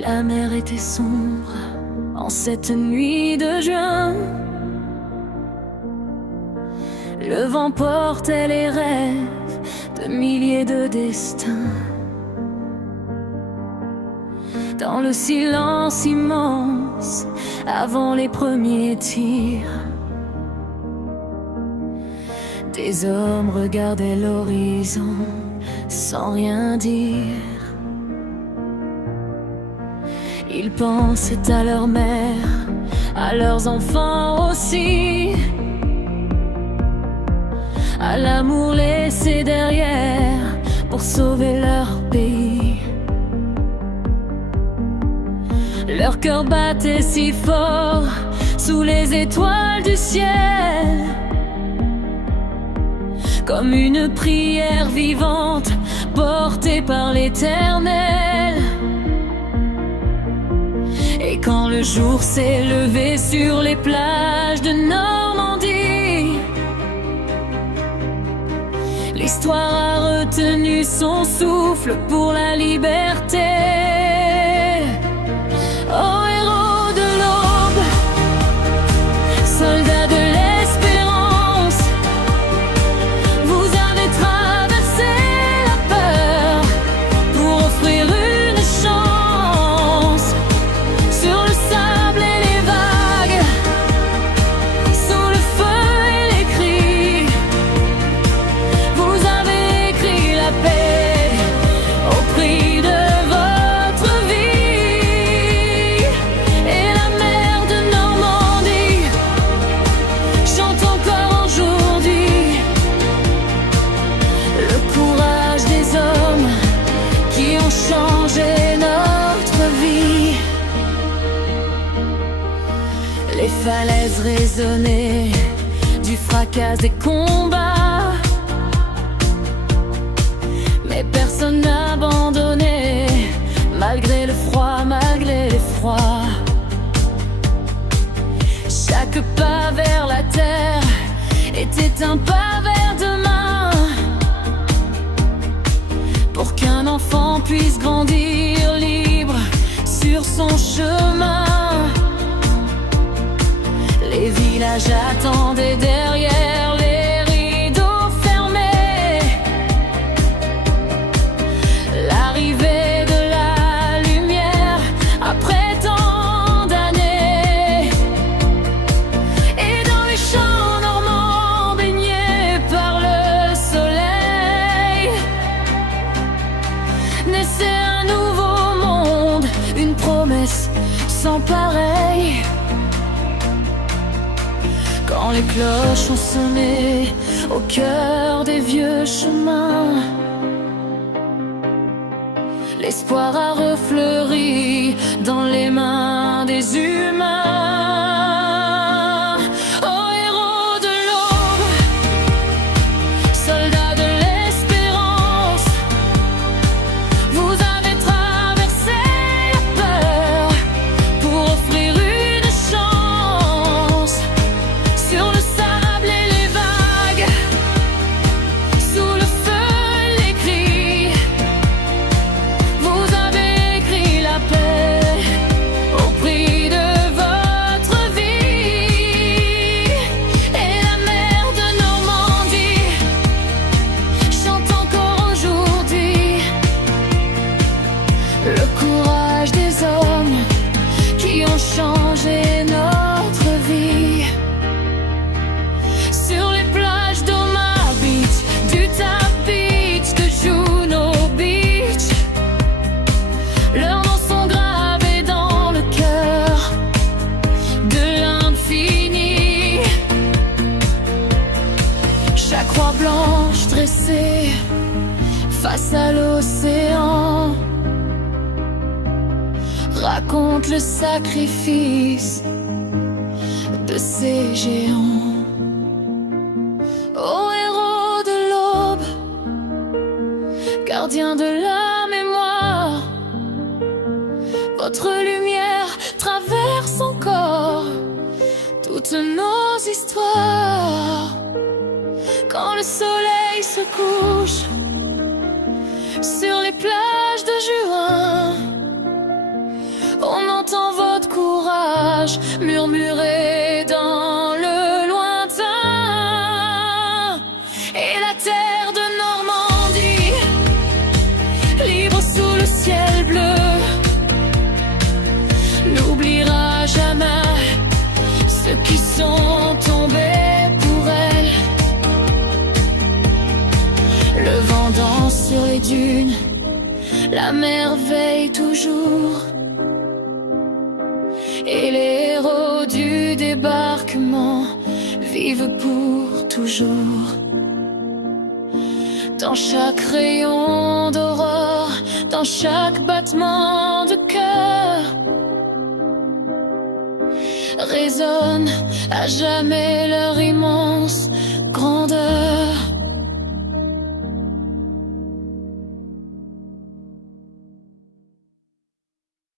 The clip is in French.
La mer était sombre en cette nuit de juin. Le vent portait les rêves de milliers de destins. Dans le silence immense, avant les premiers tirs, des hommes regardaient l'horizon sans rien dire. Ils pensaient à leur mère, à leurs enfants aussi, à l'amour laissé derrière pour sauver leur pays. Leur cœur battait si fort sous les étoiles du ciel, comme une prière vivante portée par l'Éternel. Et quand le jour s'est levé sur les plages de Normandie, l'histoire a retenu son souffle pour la liberté. Oh héros de l'aube, soldats de l'espérance, vous avez traversé la peur pour offrir une chance. Sur le sable et les vagues, sous le feu et les cris, vous avez écrit la paix au prix de votre vie. Et la mer de Normandie chante encore aujourd'hui le courage des hommes qui ont changé notre vie. Les falaises résonnaient du fracas des combats, mais personne n'a abandonné, malgré le froid, malgré l'effroi. Chaque pas vers la terre était un pas vers demain, pour qu'un enfant puisse grandir libre sur son chemin. Les villages attendaient derrière les rideaux fermés l'arrivée de la lumière après tant d'années. Et dans les champs normands baignés par le soleil, naissait un nouveau monde, une promesse sans pareil. Quand les cloches ont sonné au cœur des vieux chemins, l'espoir a refleuri dans les mains des humains. Oh héros de l'aube, soldats de l'espérance, vous avez traversé la peur pour offrir une chance. Sur le sable et les vagues, sous le feu et les cris, vous avez écrit la paix au prix de votre vie. Et la mer de Normandie chante encore aujourd'hui le courage des hommes qui ont changé notre vie. Sur les plages d'Omaha Beach, d'Utah Beach, de Juno Beach, leurs noms sont gravés dans le cœur de l'infini. Chaque croix blanche dressée face à l'océan raconte le sacrifice de ces géants. Ô héros de l'aube, gardien de la mémoire, votre lumière traverse encore toutes nos histoires. Quand le soleil se couche sur les plages de juin, sur les dunes, la mer veille toujours. Et les héros du débarquement vivent pour toujours. Dans chaque rayon d'aurore, dans chaque battement de cœur, résonne à jamais leur immense grandeur.